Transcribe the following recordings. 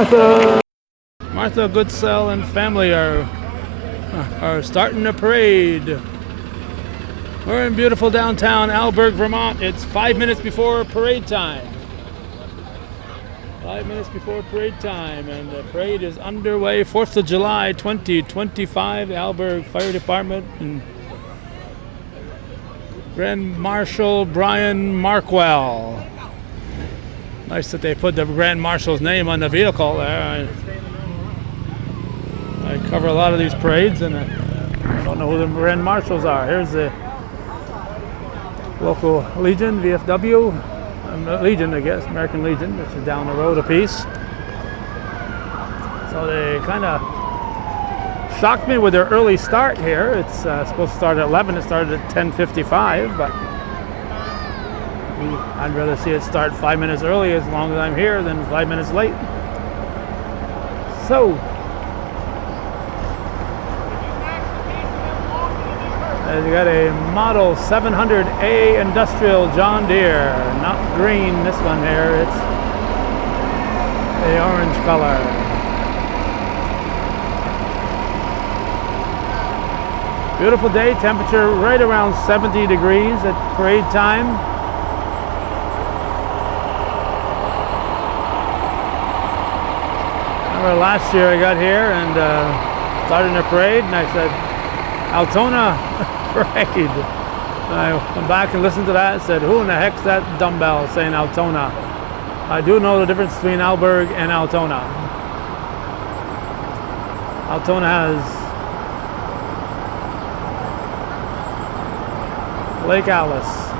Martha Goodsell and family are starting a parade. We're in beautiful downtown Alburgh, Vermont. It's 5 minutes before parade time. 5 minutes before parade time, and the parade is underway. 4th of July 2025, Alburgh Fire Department and Grand Marshal Brian Markwell. Nice that they put the Grand Marshal's name on the vehicle there. I cover a lot of these parades and I don't know who the Grand Marshals are. Here's the local Legion, VFW, Legion, I guess, American Legion, which is down the road a piece. So they kind of shocked me with their early start here. It's supposed to start at 11. It started at 10:55, but I'd rather see it start 5 minutes early as long as I'm here than 5 minutes late. So, you got a Model 700A Industrial John Deere, not green, this one here, it's the orange color. Beautiful day, temperature right around 70 degrees at parade time. Remember last year I got here and started a parade and I said, Altona Parade. I went back and listened to that and said, who in the heck's that dumbbell saying Altona? I do know the difference between Alburgh and Altona. Altona has Lake Alice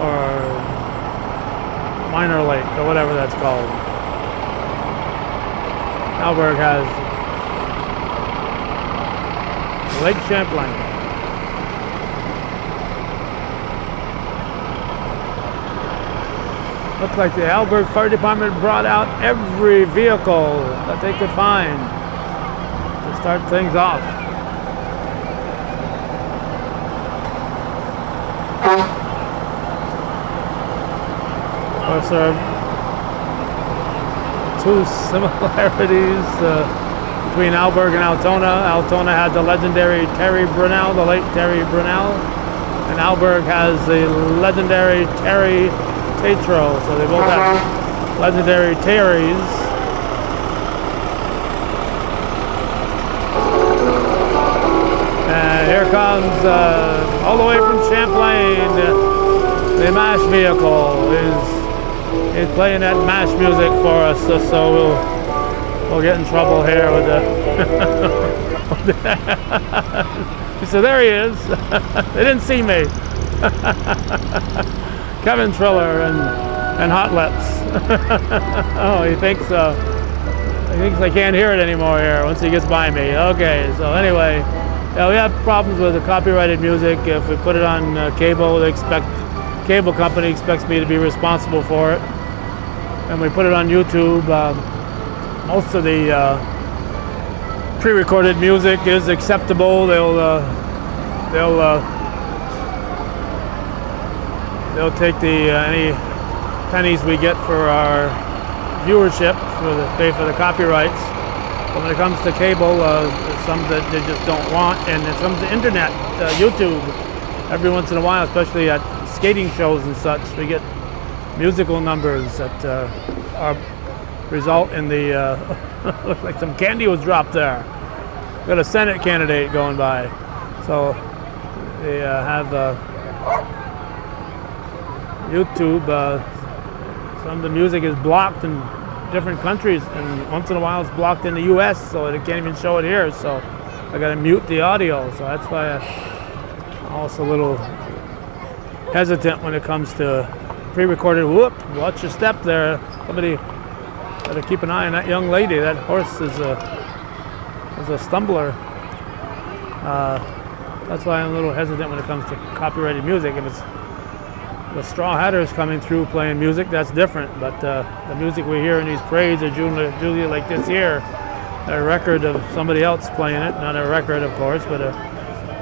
or Minor Lake or whatever that's called. Alburgh has Lake Champlain. Looks like the Alburgh Fire Department brought out every vehicle that they could find to start things off. Of course, there are two similarities between Alburgh and Altona. Altona had the legendary Terry Brunel, the late Terry Brunel, and Alburgh has the legendary Terry Tatro. So they both have legendary Terrys. And here comes, all the way from Champlain, the MASH vehicle is playing that MASH music for us, so we'll get in trouble here with the so there he is. They didn't see me. Kevin Triller and Hotlets. Oh, he thinks I can't hear it anymore here once he gets by me. Okay, so anyway, yeah, we have problems with the copyrighted music. If we put it on cable, cable company expects me to be responsible for it. And we put it on YouTube. Most of the pre-recorded music is acceptable. They'll take any pennies we get for our viewership pay for the copyrights. But when it comes to cable, there's some that they just don't want, and it comes to internet, YouTube. Every once in a while, especially at skating shows and such, we get musical numbers that result in the looks like some candy was dropped there. Got a Senate candidate going by, so they have YouTube. Some of the music is blocked in different countries, and once in a while it's blocked in the U.S., so they can't even show it here. So I got to mute the audio. So that's why I'm also a little hesitant when it comes to pre-recorded. Whoop! Watch your step there. Somebody got to keep an eye on that young lady. That horse is a stumbler. That's why I'm a little hesitant when it comes to copyrighted music. If it's the Straw Hatters coming through playing music, that's different. But the music we hear in these parades are usually like this here, a record of somebody else playing it. Not a record, of course, but a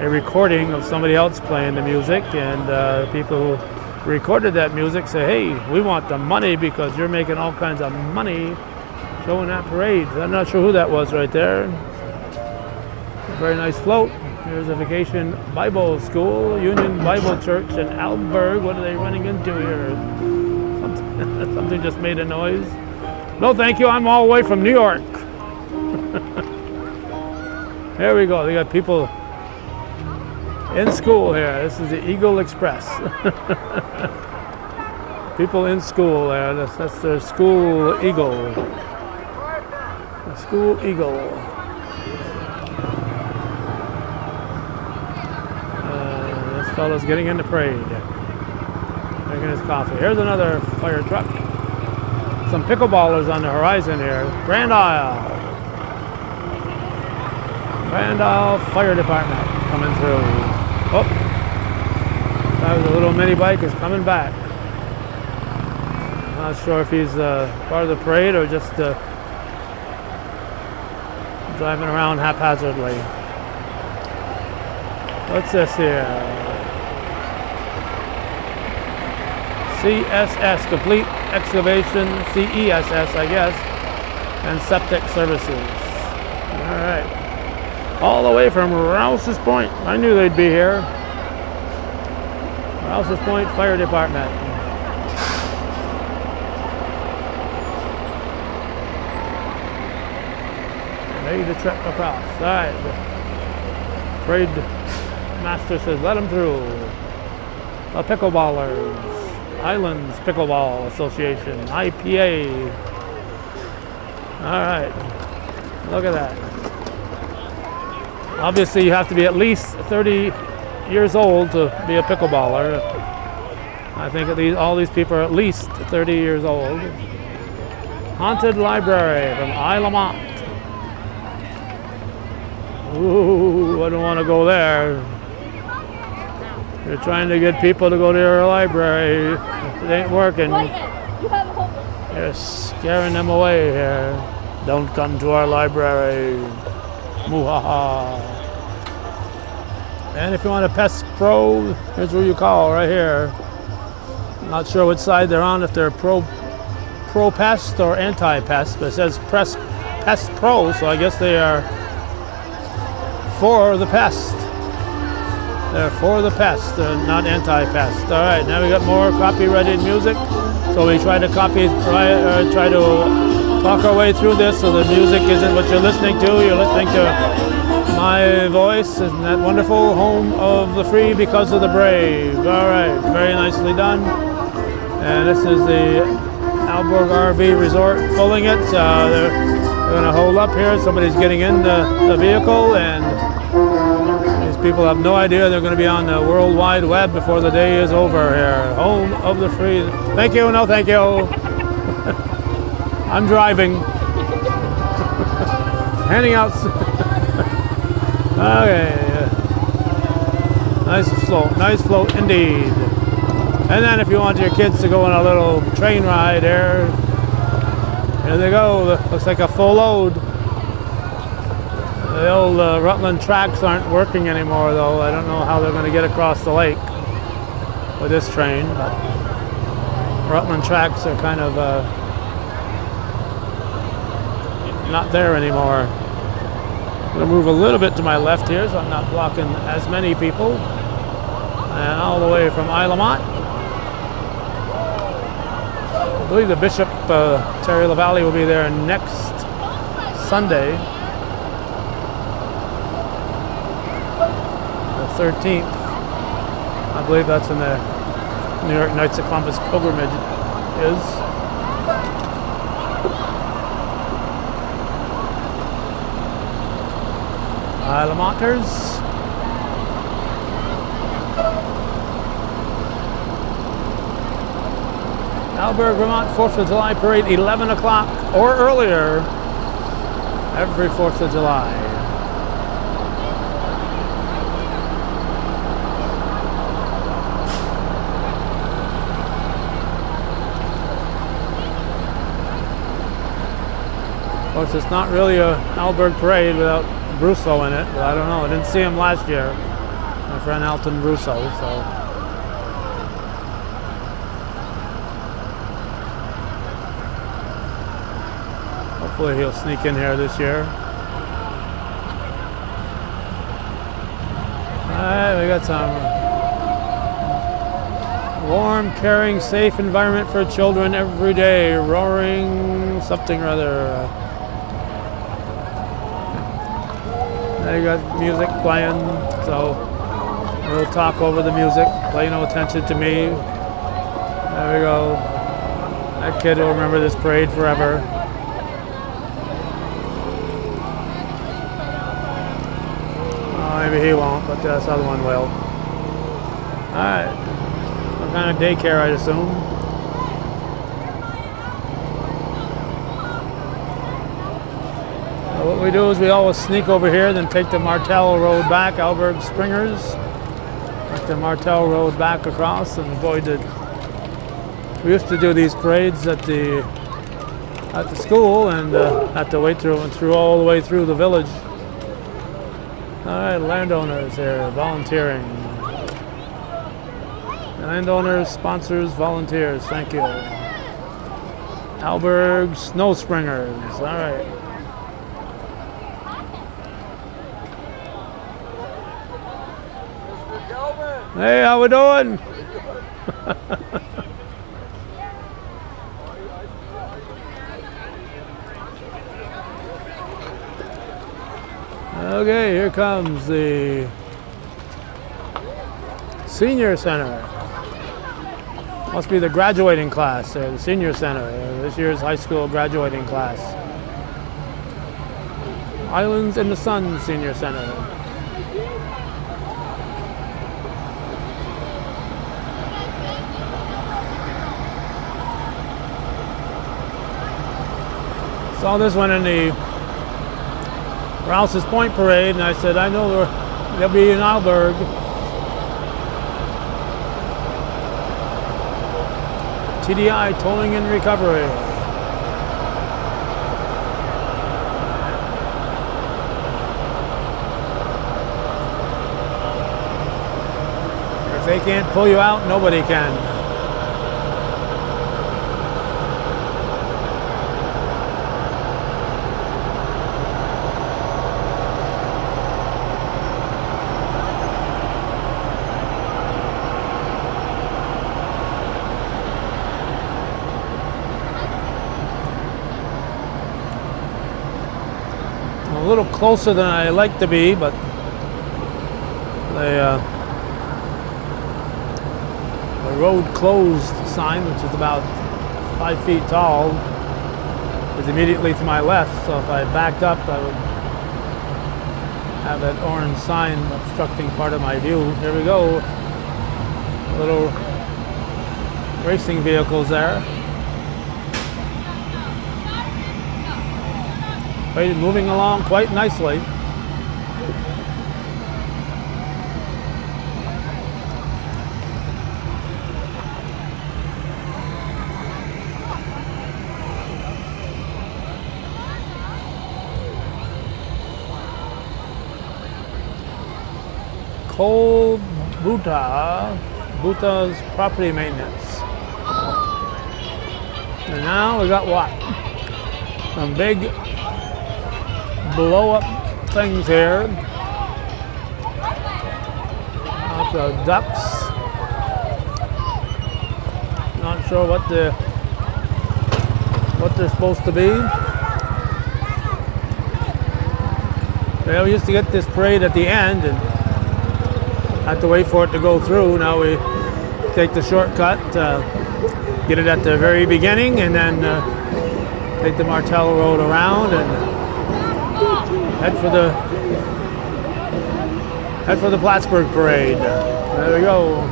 recording of somebody else playing the music. And people who recorded that music say, hey, we want the money because you're making all kinds of money showing that parade. I'm not sure who that was right there. A very nice float. Here's a Vacation Bible School, Union Bible Church in Alburgh. What are they running into here? Something just made a noise. No, thank you. I'm all the way from New York. There we go. They got people in school here. This is the Eagle Express. People in school there. That's their school eagle. The school eagle. This fellow's getting in the parade. Drinking his coffee. Here's another fire truck. Some pickleballers on the horizon here. Grand Isle. Grand Isle Fire Department coming through. Oh, that was a little mini bike is coming back. I'm not sure if he's part of the parade or just driving around haphazardly. What's this here? CSS, Complete Excavation, CESS, I guess, and Septic Services. All right. All the way from Rouse's Point. I knew they'd be here. Rouse's Point Fire Department. Ready to trek across. All right. The parade master says, let them through. The pickleballers. Islands Pickleball Association, IPA. All right. Look at that. Obviously, you have to be at least 30 years old to be a pickleballer. I think all these people are at least 30 years old. Haunted Library from Isle of Mont. Ooh, I don't want to go there. You're trying to get people to go to your library. It ain't working. You're scaring them away here. Don't come to our library. Muhaha. And if you want a Pest Pro, here's who you call right here. I'm not sure which side they're on, if they're pro pest or anti-pest, but it says Pest Pro, so I guess they are for the pest. They're for the pest, they're not anti-pest. All right, now we got more copyrighted music. So we try to try to talk our way through this so the music isn't what you're listening to. You're listening to my voice. Isn't that wonderful? Home of the free because of the brave. All right, very nicely done. And this is the Alburgh RV Resort filling it. They're going to hold up here. Somebody's getting in the vehicle, and these people have no idea they're going to be on the World Wide Web before the day is over here. Home of the free. Thank you, no thank you. I'm driving. Handing out. Okay. Nice float indeed. And then if you want your kids to go on a little train ride here they go. Looks like a full load. The old Rutland tracks aren't working anymore, though. I don't know how they're going to get across the lake with this train. But Rutland tracks are kind of not there anymore. I'm going to move a little bit to my left here so I'm not blocking as many people. And all the way from Isle of Mont. I believe the Bishop, Terry LaValle, will be there next Sunday, the 13th. I believe that's when the New York Knights of Columbus pilgrimage is. Isle of Monters. Alburgh, Vermont 4th of July Parade, 11 o'clock or earlier every 4th of July. Of course, it's not really a Alburgh Parade without Brousseau in it, but I don't know. I didn't see him last year, my friend Alton Brousseau, so. Hopefully he'll sneak in here this year. Alright, we got some warm, caring, safe environment for children every day. Roaring something or other. Now you got music playing, so we'll talk over the music. Pay no attention to me. There we go. That kid will remember this parade forever. Maybe he won't, but this other one will. Alright. Some kind of daycare, I'd assume. So what we do is we always sneak over here, then take the Martel Road back, Alburgh Springers. Take the Martel Road back across and avoid the... We used to do these parades at the school and had to wait through all the way through the village. All right, landowners here, volunteering. Landowners, sponsors, volunteers, thank you. Alburgh Snow Springers, all right. Hey, how we doing? Okay, here comes the senior center. Must be the graduating class, the senior center. This year's high school graduating class. Islands in the Sun Senior Center. Saw this one in the Rouse's Point Parade, and I said, I know they'll be in Alburgh. TDI, towing and recovery. If they can't pull you out, nobody can. A little closer than I like to be, but the road closed sign, which is about 5 feet tall, is immediately to my left. So if I backed up, I would have that orange sign obstructing part of my view. Here we go. Little racing vehicles there. Moving along quite nicely. Cole Buta's property maintenance. And now we got what? Some big blow up things here. Lots of ducks. Not sure what they're supposed to be. We used to get this parade at the end and had to wait for it to go through. Now we take the shortcut, get it at the very beginning, and then take the Martel Road around and head for the Plattsburgh Parade. There we go.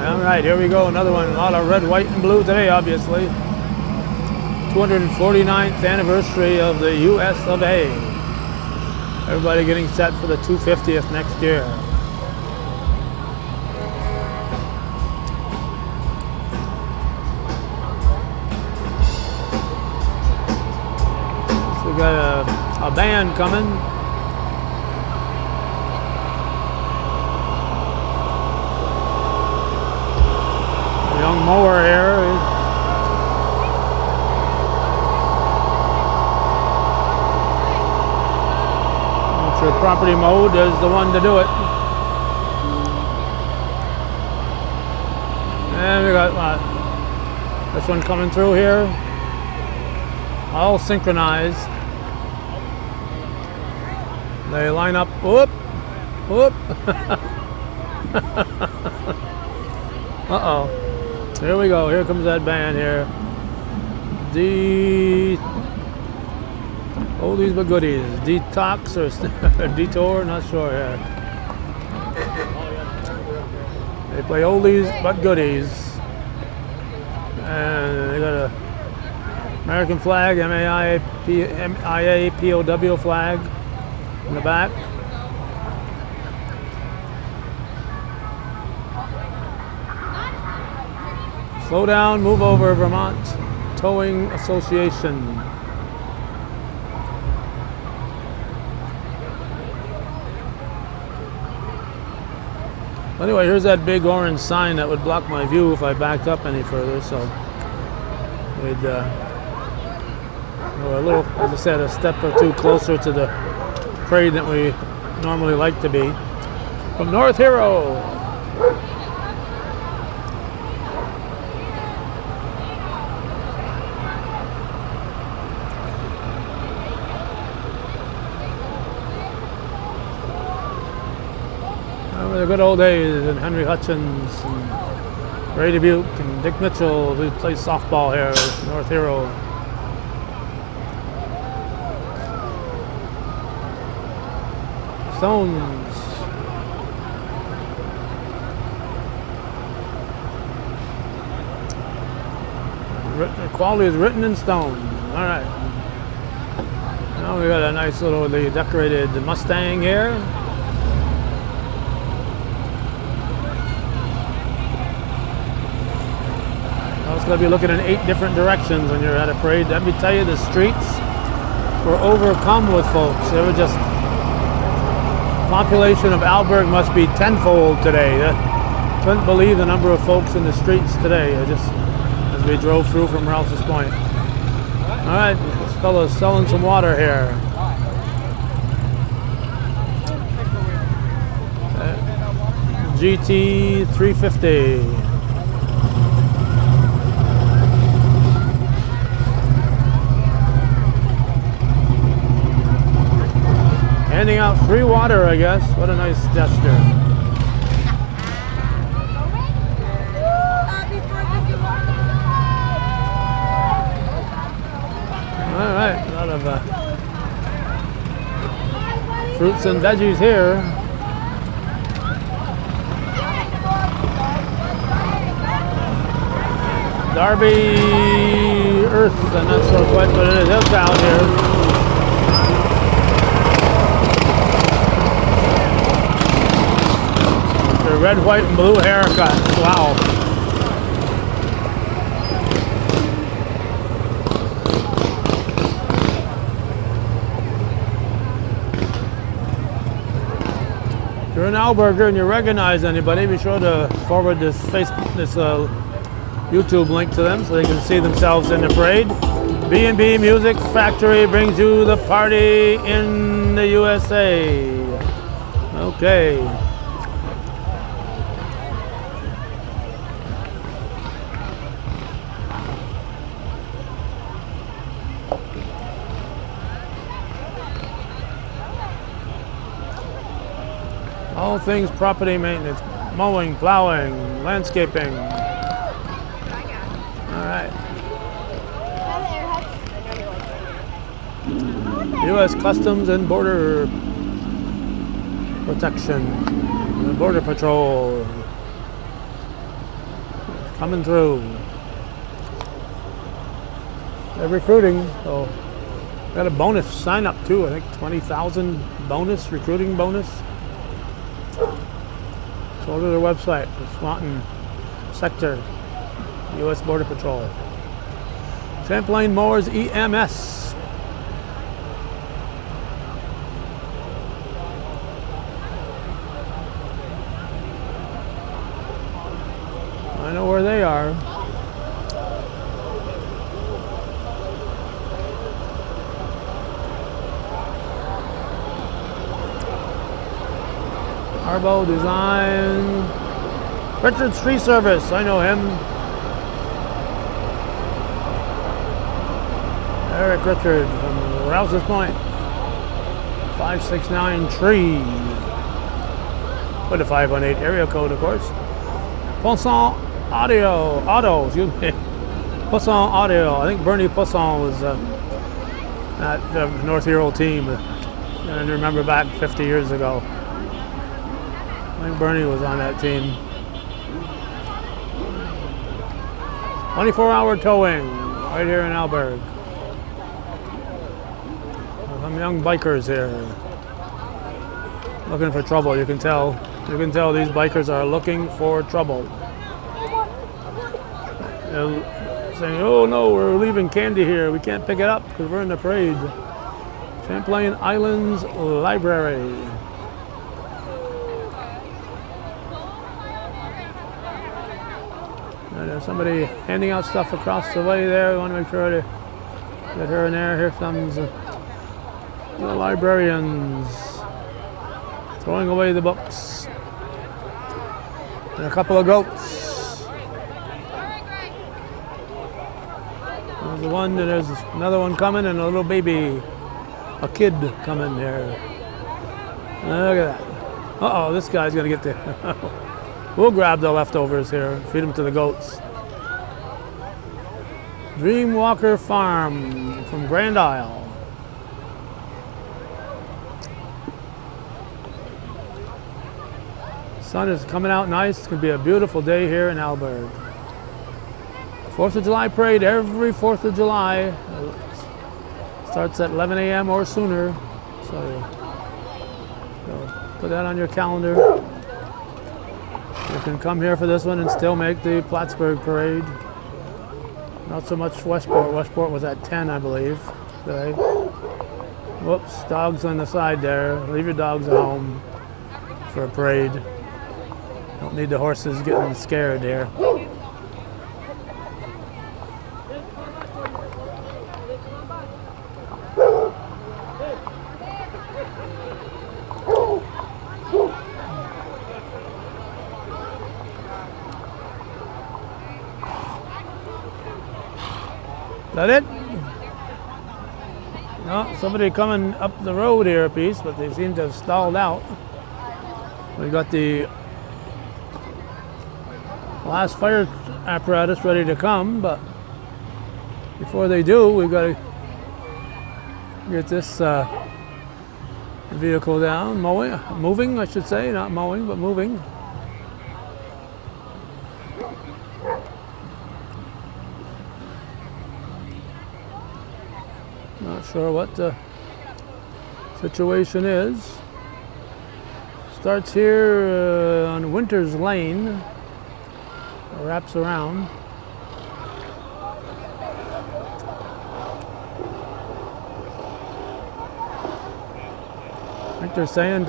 All right, here we go. Another one. A lot of red, white, and blue today, obviously. 249th anniversary of the U.S. of A. Everybody getting set for the 250th next year. Got a band coming. A young mower here. Sure, property mode is the one to do it. And we got this one coming through here, all synchronized. They line up, whoop, whoop. Uh-oh. Here we go. Here comes that band here. Oldies but goodies. Detox or Detour, not sure here. They play oldies but goodies. And they got a American flag, MIA POW flag in the back. Slow down, move over, Vermont Towing Association. Anyway, here's that big orange sign that would block my view if I backed up any further, so we'd go a little, as I said, a step or two closer to the parade than we normally like to be. From North Hero. The good old days, and Henry Hutchins and Ray Dubuque and Dick Mitchell, who played softball here at North Hero. Stones. The quality is written in stone. All right. Now we got a nice little decorated Mustang here. It's going to be looking in 8 different directions when you're at a parade. Let me tell you, the streets were overcome with folks. They were just, population of Alburgh must be tenfold today. I couldn't believe the number of folks in the streets today. As we drove through from Rouse's Point. All right, this fellow's selling some water here. GT 350. Handing out free water, I guess. What a nice gesture. All right, a lot of fruits and veggies here. Darby Earth, I'm not sure quite what it is. It's out here. Red, white, and blue haircut. Wow. If you're an Alburgher and you recognize anybody, be sure to forward this YouTube link to them so they can see themselves in the parade. B&B Music Factory brings you the party in the USA. Okay. All things property maintenance, mowing, plowing, landscaping. All right. U.S. Customs and Border Protection, Border Patrol, coming through. They're recruiting, so got a bonus sign up too. I think 20,000 bonus, recruiting bonus. So go to their website, the Swanton Sector, U.S. Border Patrol. Champlain Mowers EMS. I know where they are. Arbo Design. Richard's Tree Service, I know him. Eric Richard from Rouse's Point. 569 Trees. With a 518 area code, of course. Poisson Auto, excuse me. Poisson Audio. I think Bernie Poisson was at the North Hero team. I remember back 50 years ago. I think Bernie was on that team. 24-hour towing right here in Alburgh. Some young bikers here looking for trouble. You can tell these bikers are looking for trouble. They're saying, "Oh no, we're leaving candy here. We can't pick it up because we're in the parade." Champlain Islands Library. There's somebody handing out stuff across the way there. We want to make sure to get her in there. Here comes the librarians throwing away the books. And a couple of goats. There's one, and there's another one coming, and a little baby, a kid coming there. Look at that. Uh-oh, this guy's gonna get there. We'll grab the leftovers here, feed them to the goats. Dreamwalker Farm from Grand Isle. Sun is coming out nice. It's gonna be a beautiful day here in Alburgh. 4th of July parade every 4th of July. Starts at 11 a.m. or sooner. So put that on your calendar. You can come here for this one and still make the Plattsburgh parade. Not so much Westport. Westport was at 10, I believe, today. Whoops, dogs on the side there. Leave your dogs at home for a parade. Don't need the horses getting scared here. That it? No, somebody coming up the road here a piece, but they seem to have stalled out. We got the last fire apparatus ready to come, but before they do, we've got to get this vehicle down, moving, I should say, not mowing, but moving. Not sure what the situation is. Starts here on Winters Lane, wraps around. I think they're saying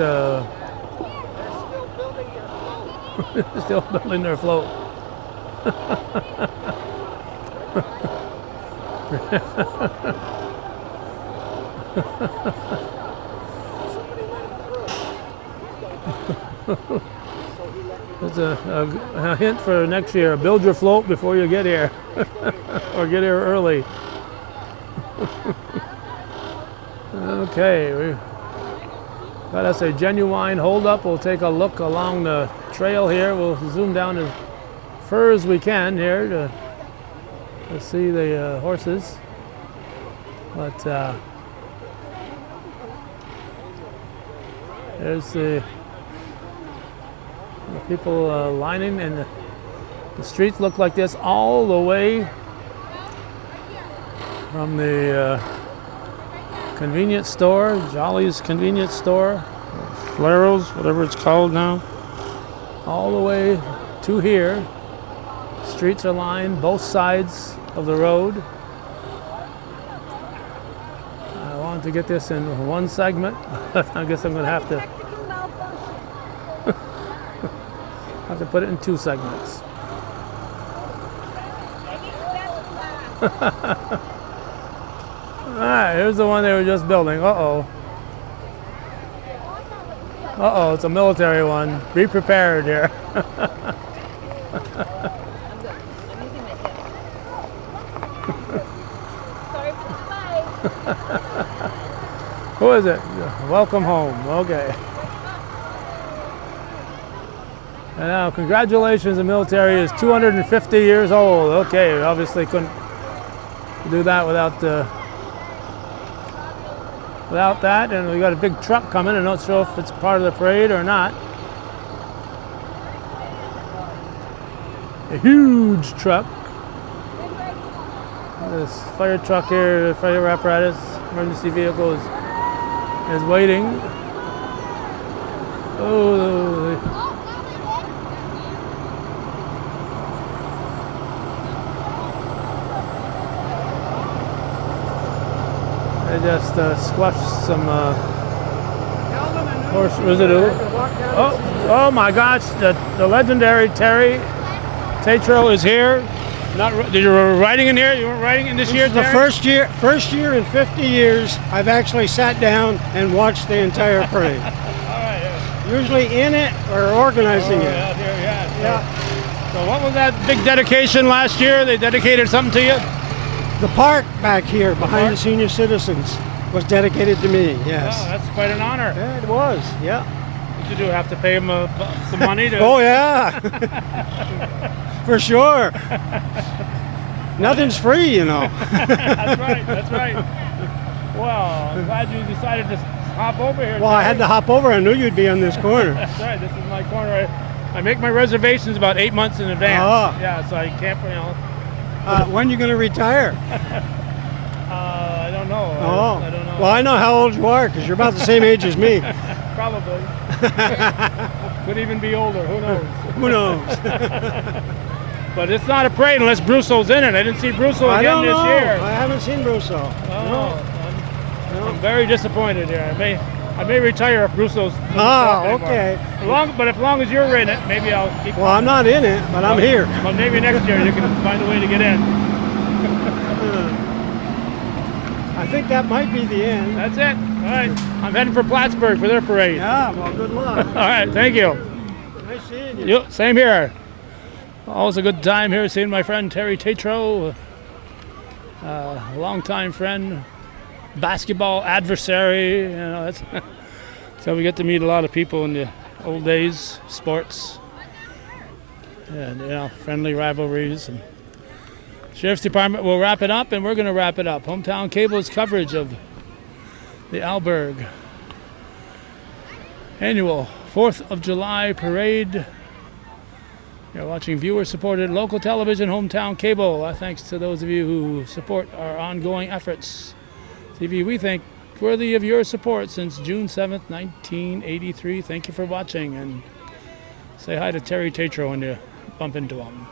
still building their float. That's a hint for next year. Build your float before you get here, or get here early. Okay, we got us a genuine holdup. We'll take a look along the trail here. We'll zoom down as far as we can here to see the horses. But there's the people lining, and the streets look like this all the way from the convenience store, Jolly's convenience store, Flaro's, whatever it's called now, all the way to here. Streets are lined both sides of the road. I wanted to get this in one segment. I guess I'm going to have to put it in two segments. All right, here's the one they were just building. Uh-oh. Uh-oh, it's a military one. Be prepared here. I'm good. I'm using my hip. Sorry for the spike. Who is it? Welcome home. Okay. And now, congratulations, the military is 250 years old. Okay, we obviously couldn't do that without that. And we got a big truck coming. I'm not sure if it's part of the parade or not. A huge truck. This fire truck here, the fire apparatus, emergency vehicle is waiting. Oh, they just squashed some horse residue. Oh my gosh, the legendary Terry Tatro is here. You were riding in here? You weren't riding in this year, This is the Terry? first year in 50 years I've actually sat down and watched the entire parade. All right. Yeah. Usually in it or organizing it. Out here, yeah. Yeah. So what was that big dedication last year? They dedicated something to you? The park back here behind park? the senior citizens was dedicated to me, yes. Oh, that's quite an honor. Yeah, it was, yeah. What did you do? Have to pay them some money to? Oh, yeah. For sure. Nothing's free, you know. That's right. That's right. Well, I'm glad you decided to hop over here. Well, I had to hop over. I knew you'd be on this corner. That's right. This is my corner. I make my reservations about 8 months in advance. Ah. Yeah, so I can't, When are you going to retire? I don't know. Oh. I don't know. Well, I know how old you are because you're about the same age as me. Probably. Could even be older. Who knows? Who knows? But it's not a parade unless Brusso's in it. I didn't see Brusso I again don't this know. year. I haven't seen Brusso. Oh, I'm very disappointed here. I may retire if Brusso's. Ah, okay. But as long as you're in it, maybe I'll keep. Well, I'm not in it, but I'm here. Well, maybe next year you can find a way to get in. I think that might be the end. That's it. All right. I'm heading for Plattsburgh for their parade. Yeah, well, good luck. All right. Thank you. Nice seeing you. Yep, same here. Always a good time here seeing my friend Terry Tatro, a longtime friend, basketball adversary. You know, that's so we get to meet a lot of people in the old days, sports, and friendly rivalries. And Sheriff's Department will wrap it up, and we're going to wrap it up. Hometown Cable's coverage of the Alburgh annual 4th of July parade. You're watching viewer-supported local television, Hometown Cable. Our thanks to those of you who support our ongoing efforts. TV, we think, worthy of your support since June 7th, 1983. Thank you for watching, and say hi to Terry Tatro when you bump into him.